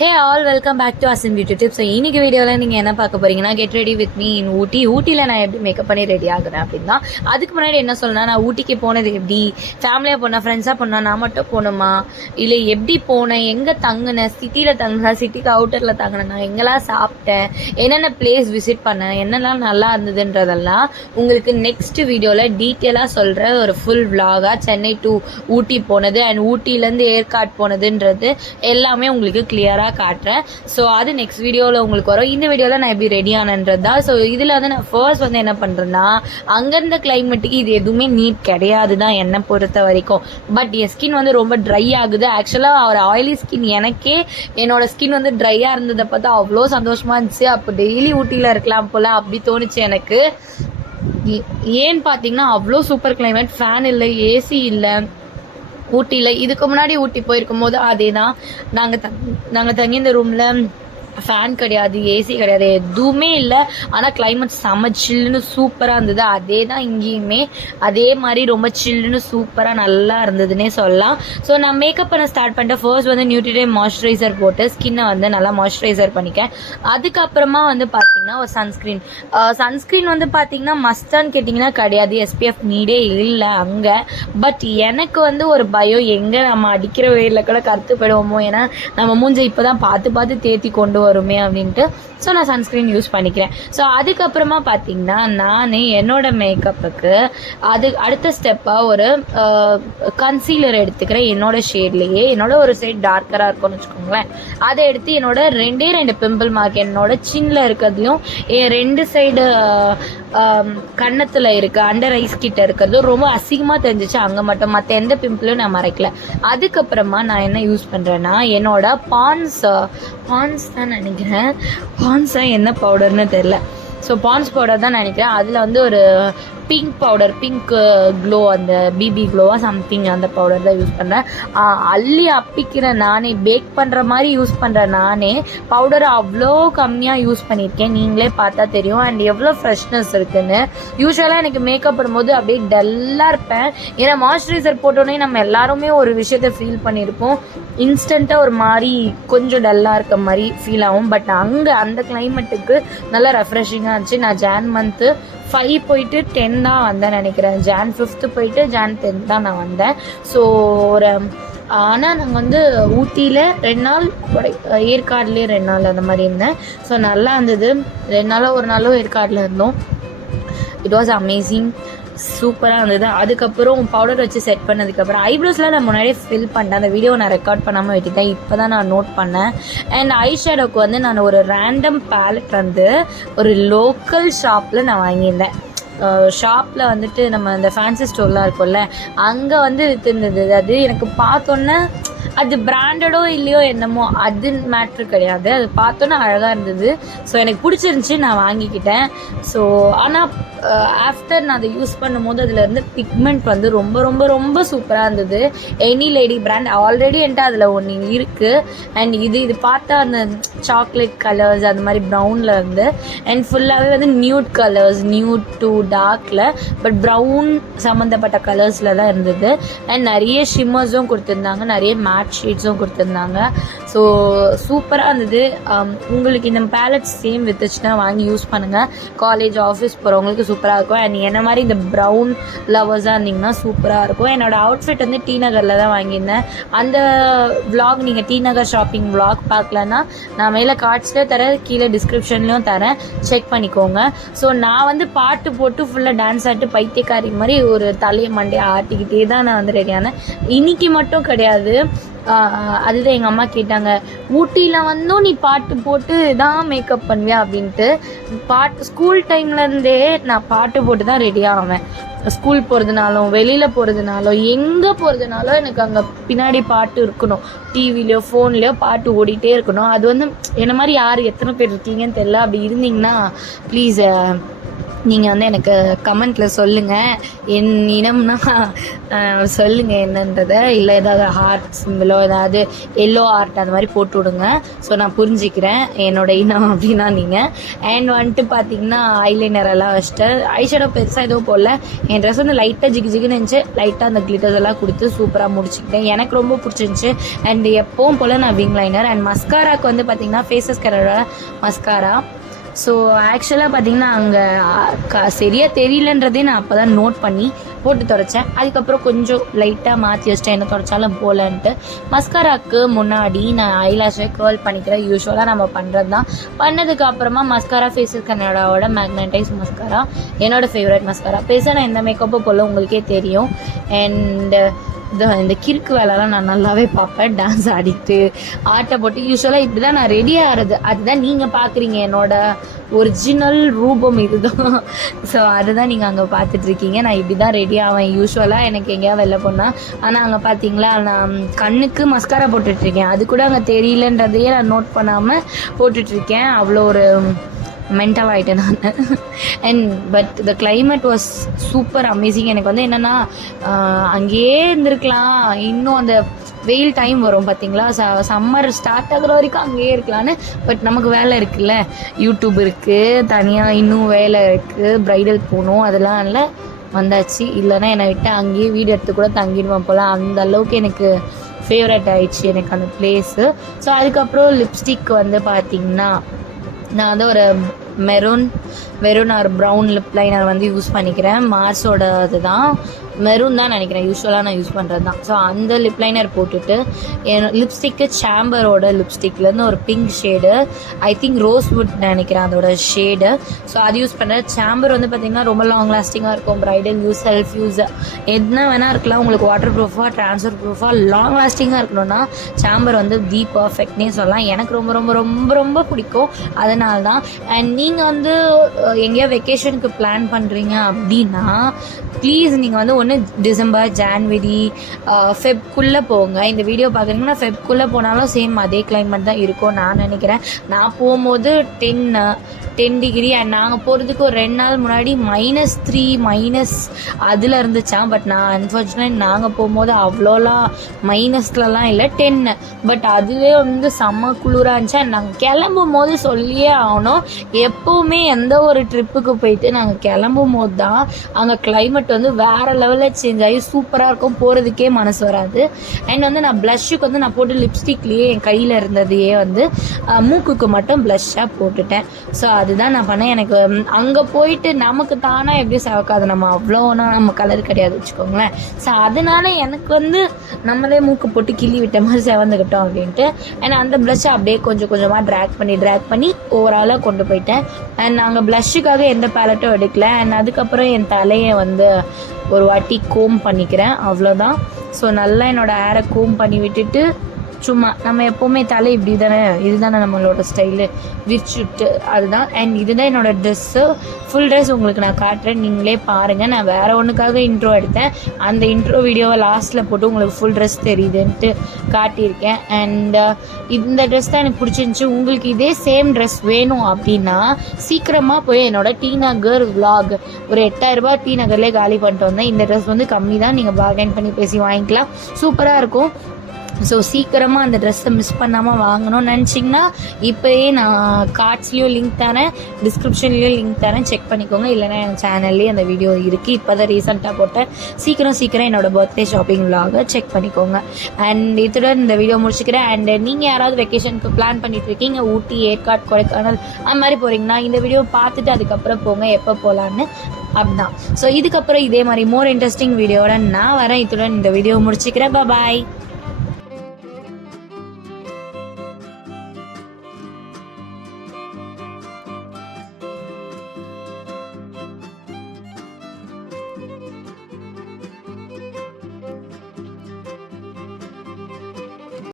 Hey all welcome back to Asan beauty tips. So இன்னைக்கு வீடியோவில் நீங்கள் என்ன பார்க்க போறீங்கன்னா, get ready with me in Ooty. ஊட்டியில் நான் எப்படி மேக்கப் பண்ணி ரெடி ஆகுறேன் அப்படின்னா, அதுக்கு முன்னாடி என்ன சொல்லணும், நான் ஊட்டிக்கு போனது எப்படி, ஃபேமிலியாக போனேன், ஃப்ரெண்ட்ஸாக போனேன், நான் மட்டும் போகணுமா, இல்லை எப்படி போனேன், எங்கே தங்கினேன், சிட்டியில் தங்கினேன், சிட்டிக்கு அவுட்டரில் தங்கினேன், எங்கெல்லாம் சாப்பிட்டேன், என்னென்ன பிளேஸ் விசிட் பண்ணேன், என்னெல்லாம் நல்லா இருந்ததுன்றதெல்லாம் உங்களுக்கு நெக்ஸ்ட் வீடியோவில் டீட்டெயிலாக சொல்கிற ஒரு ஃபுல் விலாகாக சென்னை டு ஊட்டி போனது அண்ட் ஊட்டியிலேருந்து ஏற்காடு போனதுன்றது எல்லாமே உங்களுக்கு கிளியராக காட்டுறேன். ஸோ அது நெக்ஸ்ட் வீடியோவில் உங்களுக்கு வரும். இந்த வீடியோவில் நான் எப்படி ரெடி ஆனன்றது தான். ஸோ இதில் வந்து நான் ஃபர்ஸ்ட் வந்து என்ன பண்ணுறேன்னா, அங்கேருந்த கிளைமேட்டுக்கு இது எதுவுமே நீட் கிடையாது தான் என்னை பொறுத்த வரைக்கும். பட் என் ஸ்கின் வந்து ரொம்ப ட்ரை ஆகுது. ஆக்சுவலாக ஒரு ஆயிலி ஸ்கின், எனக்கே என்னோட ஸ்கின் வந்து ட்ரையாக இருந்ததை பார்த்தா அவ்வளோ சந்தோஷமாக இருந்துச்சு. அப்போ டெய்லி ஊட்டியில் இருக்கலாம் போல் அப்படி தோணுச்சு எனக்கு. ஏன்னு பார்த்தீங்கன்னா அவ்வளோ சூப்பர் கிளைமேட், ஃபேன் இல்லை, ஏசி இல்லை ஊட்டியில். இதுக்கு முன்னாடி ஊட்டி போயிருக்கும் போது அதே தான். நாங்கள் தங்கி இந்த ரூமில் ஃபேன் கிடையாது, ஏசி கிடையாது, எதுவுமே இல்லை. ஆனால் கிளைமேட் செம்ம சில்லுன்னு சூப்பராக இருந்தது. அதே தான் இங்கேயுமே அதே மாதிரி ரொம்ப சில்லுன்னு சூப்பராக நல்லா இருந்ததுன்னே சொல்லலாம். ஸோ நான் மேக்கப் பண்ண ஸ்டார்ட் பண்ணிட்டேன். ஃபர்ஸ்ட் வந்து நியூட்ரிடே மாய்ஸ்சரைசர் போட்டு ஸ்கின்னை வந்து நல்லா மாய்ஸ்சரைசர் பண்ணிக்கேன். அதுக்கப்புறமா வந்து பார்த்தீங்கன்னா ஒரு சன்ஸ்க்ரீன் வந்து பார்த்தீங்கன்னா மஸ்டான்னு கேட்டிங்கன்னா கிடையாது, எஸ்பிஎஃப் நீடே இல்லை அங்கே. பட் எனக்கு வந்து ஒரு பயம், எங்கே நம்ம அடிக்கிற வெயிலில் கூட கருத்து போயிடுவோமோ, ஏன்னா நம்ம மூஞ்சை இப்போ தான் பார்த்து தேத்தி கொண்டு வருமே அப்படின்ட்டு. ஸோ நான் சன்ஸ்க்ரீன் யூஸ் பண்ணிக்கிறேன். ஸோ அதுக்கப்புறமா பார்த்தீங்கன்னா நான் என்னோட மேக்கப்புக்கு அடுத்த ஸ்டெப்பாக ஒரு கன்சீலர் எடுத்துக்கிறேன். என்னோட ஷேட்லேயே என்னோட ஒரு சைட் டார்க்கராக இருக்கும்னு வச்சுக்கோங்களேன். அதை எடுத்து என்னோட ரெண்டு பிம்பிள் மார்க், என்னோட சின்னில் இருக்கிறதையும் என் ரெண்டு சைடு கன்னத்தில் இருக்க அண்டர் ஐஸ் கிட்ட இருக்கிறதும் ரொம்ப அசிங்கமாக தெரிஞ்சிச்சு அங்கே மட்டும். மற்ற எந்த பிம்பிளும் நான் மறைக்கல. அதுக்கப்புறமா நான் என்ன யூஸ் பண்ணுறேன்னா, என்னோட பான்ஸ் தான் நினைக்கிறேன், பான்ஸா என்ன பவுடர்னு தெரில. ஸோ பான்ஸ் பவுடர் தான் நினைக்கிறேன். அதில் வந்து ஒரு பிங்க் பவுடர், பிங்க் க்ளோ, அந்த பிபி க்ளோவாக சம்திங், அந்த பவுடர் தான் யூஸ் பண்ணுறேன். அள்ளி அப்பிக்கிறேன் நானே, பேக் பண்ணுற மாதிரி யூஸ் பண்ணுறேன் நானே. பவுடரை அவ்வளோ கம்மியாக யூஸ் பண்ணியிருக்கேன், நீங்களே பார்த்தா தெரியும். அண்ட் எவ்வளோ ஃப்ரெஷ்னஸ் இருக்குன்னு. யூஸ்வலாக எனக்கு மேக்கப் பண்ணும்போது அப்படியே டல்லாக இருப்பேன். ஏன்னா மாய்ஸ்சரைசர் போட்டோன்னே நம்ம எல்லாருமே ஒரு விஷயத்தை ஃபீல் பண்ணியிருப்போம், இன்ஸ்டண்ட்டாக ஒரு மாதிரி கொஞ்சம் டல்லாக இருக்க மாதிரி ஃபீல் ஆகும். பட் அங்கே அந்த கிளைமேட்டுக்கு நல்லா ரெஃப்ரெஷிங்காக இருந்துச்சு. நான் ஜான் மந்த்து 5 போயிட்டு 10 தான் வந்தேன் நினைக்கிறேன். ஜான் 5 போயிட்டு ஜான் 10 தான் நான் வந்தேன். ஸோ ஒரு ஆனால் நாங்கள் வந்து ஊட்டியில் 2 நாள், ஏற்காடுலேயே 2 நாள் அந்த மாதிரி இருந்தேன். ஸோ நல்லா இருந்தது. 2 நாளோ ஒரு நாளோ ஏற்காடில் இருந்தோம். இட் வாஸ் அமேசிங், சூப்பராக இருந்தது. அதுக்கப்புறம் பவுடர் வச்சு செட் பண்ணதுக்கப்புறம் ஐப்ரோஸ்லாம் நான் முன்னாடியே ஃபில் பண்ணிட்டேன். அந்த வீடியோ நான் ரெக்கார்ட் பண்ணாமல் விட்டுட்டேன், இப்போ தான் நான் நோட் பண்ணேன். அண்ட் ஐ ஷேடோக்கு வந்து நான் ஒரு ரேண்டம் பேலட் வந்து ஒரு லோக்கல் ஷாப்பில் நான் வாங்கியிருந்தேன். ஷாப்பில் வந்துட்டு நம்ம இந்த ஃபேன்சி ஸ்டோர்லாம் இருக்கும்ல, அங்கே வந்து விற்றுருந்தது. அது எனக்கு பார்த்தோன்னே, அது பிராண்டடோ இல்லையோ என்னமோ அது மேட்ரு கிடையாது, அது பார்த்தோன்னே அழகாக இருந்தது. ஸோ எனக்கு பிடிச்சிருந்துச்சி, நான் வாங்கிக்கிட்டேன். ஸோ ஆனால் ஆஃப்டர் நான் அதை யூஸ் பண்ணும்போது அதில் இருந்து பிக்மெண்ட் வந்து ரொம்ப ரொம்ப ரொம்ப சூப்பராக இருந்தது. எனி லேடி பிராண்ட் ஆல்ரெடி என்கிட்ட அதில் ஒன்று இருக்குது. அண்ட் இது பார்த்தா அந்த சாக்லேட் கலர்ஸ் அந்த மாதிரி ப்ரௌனில் இருந்து, அண்ட் ஃபுல்லாகவே வந்து நியூட் கலர்ஸ், நியூட் டு டார்க்கில் பட் ப்ரௌன் சம்மந்தப்பட்ட கலர்ஸில் தான் இருந்தது. அண்ட் நிறைய ஷிம்மர்ஸும் கொடுத்துருந்தாங்க, நிறைய மேட் ஷேட்ஸும் கொடுத்துருந்தாங்க. ஸோ சூப்பராக இருந்தது. உங்களுக்கு இந்த பேலட் சேம் வித்துச்சுன்னா வாங்கி யூஸ் பண்ணுங்கள். காலேஜ் ஆஃபீஸ் போகிறவங்களுக்கு சூப்பராக இருக்கும். அண்ட் என்ன மாதிரி இந்த ப்ரௌன் லவர்ஸாக இருந்தீங்கன்னா சூப்பராக இருக்கும். என்னோடய அவுட்ஃபிட் வந்து டி நகரில் தான் வாங்கியிருந்தேன். அந்த விலாக் நீங்கள் டி நகர் ஷாப்பிங் விலாக் பார்க்கலன்னா நான் மேலே கார்ட்ஸ்லேயும் தரேன், கீழே டிஸ்கிரிப்ஷன்லேயும் தரேன், செக் பண்ணிக்கோங்க. ஸோ நான் வந்து பாட்டு போட்டு ஃபுல்லாக டான்ஸ் ஆட்டு பைத்தியக்காரி மாதிரி ஒரு தலையை மண்டையை ஆட்டிக்கிட்டே தான் நான் வந்து ரெடியானேன். இன்னைக்கு மட்டும் கிடையாது, அதுதான் எங்கள் அம்மா கேட்டாங்க, ஊட்டியில் வந்தும் நீ பாட்டு போட்டு தான் மேக்கப் பண்ணுவியா அப்படின்ட்டு. ஸ்கூல் டைம்லேருந்தே நான் பாட்டு போட்டு தான் ரெடியாக ஆவேன். ஸ்கூல் போகிறதுனாலும் வெளியில் போகிறதுனாலும் எங்கே போகிறதுனாலும் எனக்கு அங்கே பின்னாடி பாட்டு இருக்கணும். டிவிலையோ ஃபோன்லேயோ பாட்டு ஓடிட்டே இருக்கணும். அது வந்து என்ன மாதிரி யார் எத்தனை பேர் இருக்கீங்கன்னு தெரியல. அப்படி இருந்தீங்கன்னா ப்ளீஸ் நீங்கள் வந்து எனக்கு கமெண்ட்டில் சொல்லுங்கள், என் இனம்னா சொல்லுங்கள் என்னன்றதை. இல்லை ஏதாவது ஹார்ட் சிம்பிளோ ஏதாவது எல்லோ ஹார்ட் அந்த மாதிரி போட்டு விடுங்க. ஸோ நான் புரிஞ்சுக்கிறேன் என்னோட இனம் அப்படின்னா நீங்கள். அண்ட் வந்துட்டு பார்த்தீங்கன்னா ஐலைனர் எல்லாம் வச்சுட்டு ஐஷேடோ பெருசாக எதுவும் போடல. என் ட்ரெஸ் வந்து லைட்டாக ஜிகுன்னு இருந்துச்சு. லைட்டாக அந்த கிளிட்டர்ஸ் எல்லாம் கொடுத்து சூப்பராக முடிச்சுக்கிட்டேன். எனக்கு ரொம்ப பிடிச்சிருந்துச்சு. அண்ட் எப்பவும் போல் நான் விங் லைனர் அண்ட் மஸ்காராக்கு வந்து பார்த்தீங்கன்னா ஃபேஸஸ் கலரோட மஸ்காரா. ஸோ ஆக்சுவலாக பார்த்தீங்கன்னா அங்கே சரியாக தெரியலன்றதே நான் அப்போ தான் நோட் பண்ணி போட்டு துடைச்சேன். அதுக்கப்புறம் கொஞ்சம் லைட்டாக மாற்றி வச்சிட்டேன், என்ன துடைச்சாலும் போகலன்ட்டு. மஸ்காராக்கு முன்னாடி நான் ஐலாஷை கேர்ள் பண்ணிக்கிறேன். யூஸ்வலாக நம்ம பண்ணுறது தான். பண்ணதுக்கு அப்புறமா மஸ்காரா ஃபேஸஸ் கனடாவோட மேக்னடைஸ் மஸ்காரா என்னோடய ஃபேவரட் மஸ்காரா. பேச நான் எந்த மேக்கப்பும் போல உங்களுக்கே தெரியும். அண்ட் இந்த கிறுக்கு வேலைலாம் நான் நல்லாவே பார்ப்பேன். டான்ஸ் ஆடிட்டு ஆட்டை போட்டு யூஸ்வலாக இப்படி தான் நான் ரெடி ஆகிறது. அதுதான் நீங்கள் பார்க்குறீங்க, என்னோட ஒரிஜினல் ரூபம் இதுதான். ஸோ அதுதான் நீங்கள் அங்கே பார்த்துட்ருக்கீங்க. நான் இப்படி தான் ரெடி ஆவேன் யூஸ்வலாக எனக்கு எங்கேயாவது வெளில போனால். ஆனால் அங்கே பார்த்தீங்களா நான் கண்ணுக்கு மஸ்காரா போட்டுட்ருக்கேன். அது கூட அங்கே தெரியலன்றதையே நான் நோட் பண்ணாமல் போட்டுட்ருக்கேன். அவ்வளோ ஒரு மென்டல் ஆகிட்டேன் நான். And but the climate was super amazing. எனக்கு வந்து என்னென்னா அங்கேயே இருந்திருக்கலாம், இன்னும் அந்த வெயில் டைம் வரும் பார்த்தீங்களா, சம்மர் ஸ்டார்ட் ஆகிற வரைக்கும் அங்கேயே இருக்கலான்னு. பட் நமக்கு வேலை இருக்குல்ல, யூடியூப் இருக்குது, தனியாக இன்னும் வேலை இருக்குது, ப்ரைடல் போகணும், அதெல்லாம் இல்லை வந்தாச்சு. இல்லைன்னா என்னை விட்டு அங்கேயே வீடு எடுத்து கூட தங்கிடுவேன் போல். அந்த அளவுக்கு எனக்கு ஃபேவரட் ஆயிடுச்சு எனக்கு அந்த பிளேஸு. ஸோ அதுக்கப்புறம் லிப்ஸ்டிக் வந்து பார்த்திங்கன்னா நான் வந்து ஒரு maroon or brown lip liner வந்து யூஸ் பண்ணிக்கிறேன். மார்ஸோட இதுதான், மெரூன் தான் நினைக்கிறேன், யூஸ்வலாக நான் யூஸ் பண்ணுறது தான். ஸோ அந்த லிப் லைனர் போட்டுட்டு என் லிப்ஸ்டிக்கு சாம்பரோட லிப்ஸ்டிக்லேருந்து ஒரு pink shade, I think rosewood நினைக்கிறேன் அதோட ஷேடு. ஸோ அது யூஸ் பண்ணுறேன். சாம்பர் வந்து பார்த்திங்கன்னா ரொம்ப லாங் லாஸ்டிங்காக இருக்கும். ப்ரைடல் யூஸ், செல்ஃப் யூஸ் என்ன வேணால் இருக்கலாம். உங்களுக்கு வாட்டர் ப்ரூஃபாக, ட்ரான்ஸ்ஃபர் ப்ரூஃபாக, லாங் லாஸ்டிங்காக இருக்கணும்னா சாம்பர் வந்து தி பர்ஃபெக்ட்னே சொல்லலாம். எனக்கு ரொம்ப ரொம்ப ரொம்ப ரொம்ப பிடிக்கும். அதனால தான். அண்ட் நீங்கள் வந்து எங்கேயா வெக்கேஷனுக்கு பிளான் பண்ணுறீங்க அப்படின்னா ப்ளீஸ் நீங்கள் வந்து ஒன்று டிசம்பர், ஜான்வரி, ஃபெப்குள்ளே போங்க. இந்த வீடியோ பார்க்குறீங்கன்னா ஃபெப்குள்ளே போனாலும் சேம் அதே கிளைமேட் தான் இருக்கும் நான் நினைக்கிறேன். நான் போகும்போது 10 டிகிரி அண்ட் நாங்கள் போகிறதுக்கு ஒரு 2 நாள் முன்னாடி -3 அதில் இருந்துச்சான். பட் நான் அன்ஃபார்ச்சுனேட் நாங்கள் போகும்போது அவ்வளோலாம் மைனஸ்லலாம் இல்லை, 10. பட் அதுவே வந்து செம்ம குளிராக இருந்துச்சு. அண்ட் நாங்கள் கிளம்பும் போது சொல்லியே ஆகணும், எப்போவுமே எந்த ஒரு ட்ரிப்புக்கு போயிட்டு நாங்கள் கிளம்பும் போது தான் அங்கே கிளைமேட் வந்து வேறு லெவலில் சேஞ்ச் ஆகி சூப்பராக இருக்கும், போகிறதுக்கே மனசு வராது. அண்ட் வந்து நான் ப்ளஷ்ஷுக்கு வந்து நான் போட்டு லிப்ஸ்டிக்லேயே என் கையில் இருந்ததையே வந்து மூக்குக்கு மட்டும் ப்ளஷ்ஷாக போட்டுட்டேன். ஸோ அதுதான் நான் பண்ணேன். எனக்கு அங்கே போயிட்டு நமக்கு தானாக எப்படி சவக்காது, நம்ம அவ்வளோனா நம்ம கலர் கிடையாது வச்சுக்கோங்களேன். ஸோ அதனால எனக்கு வந்து நம்மளே மூக்கு போட்டு கிள்ளி விட்ட மாதிரி செவந்துக்கிட்டோம் அப்படின்ட்டு. அண்ட் அந்த ப்ளஷ்ஷை அப்படியே கொஞ்சம் கொஞ்சமாக ட்ராக் பண்ணி ஓவராலாக கொண்டு போயிட்டேன். அண்ட் நாங்கள் ப்ளஷ்ஷுக்காக எந்த பேலட்டும் எடுக்கல. அண்ட் அதுக்கப்புறம் என் தலையை வந்து ஒரு வாட்டி கோம் பண்ணிக்கிறேன், அவ்வளோதான். ஸோ நல்லா என்னோடய ஹேரை கோம் பண்ணி விட்டுட்டு சும்மா நம்ம எப்போவுமே தலை இப்படி தானே, இதுதானே நம்மளோட ஸ்டைலு, விரிச்சுட்டு அதுதான். அண்ட் இதுதான் என்னோடய ட்ரெஸ்ஸு. ஃபுல் ட்ரெஸ் உங்களுக்கு நான் காட்டுறேன், நீங்களே பாருங்கள். நான் வேறு ஒன்றுக்காக இன்ட்ரோ எடுத்தேன், அந்த இன்ட்ரோ வீடியோவை லாஸ்ட்டில் போட்டு உங்களுக்கு ஃபுல் ட்ரெஸ் தெரியுதுன்ட்டு காட்டியிருக்கேன். அண்ட் இந்த ட்ரெஸ் தான் எனக்கு பிடிச்சிருந்துச்சி. உங்களுக்கு இதே சேம் ட்ரெஸ் வேணும் அப்படின்னா சீக்கிரமாக போய் என்னோட டி நகர் விலாக் ஒரு 8000 ரூபாய் டி நகர்லேயே காலி பண்ணிட்டு வந்தேன். இந்த ட்ரெஸ் வந்து கம்மி தான், நீங்கள் பார்கெயின் பண்ணி பேசி வாங்கிக்கலாம், சூப்பராக இருக்கும். ஸோ சீக்கிரமாக அந்த ட்ரெஸ்ஸை மிஸ் பண்ணாமல் வாங்கணும்னு நினச்சிங்கன்னா இப்போயே நான் கார்ட்ஸ்லேயும் லிங்க் தரேன், டிஸ்கிரிப்ஷன்லேயும் லிங்க் தரேன், செக் பண்ணிக்கோங்க. இல்லைனா என் சேனல்லேயே அந்த வீடியோ இருக்குது, இப்போ தான் ரீசெண்டாக போட்டேன். சீக்கிரம் என்னோடய பர்த்டே ஷாப்பிங் விலாக செக் பண்ணிக்கோங்க. அண்ட் இத்துடன் இந்த வீடியோ முடிச்சுக்கிறேன். அண்ட் நீங்கள் யாராவது வெக்கேஷனுக்கு பிளான் பண்ணிட்டு இருக்கீங்க, ஊட்டி, ஏற்காடு, கொடைக்கானல் அந்த மாதிரி போகிறீங்கன்னா இந்த வீடியோ பார்த்துட்டு அதுக்கப்புறம் போங்க, எப்போ போகலான்னு அப்படிதான். ஸோ இதுக்கப்புறம் இதே மாதிரி மோர் இன்ட்ரெஸ்டிங் வீடியோட நான் வரேன். இத்துடன் இந்த வீடியோ முடிச்சுக்கிறேன். பாய்.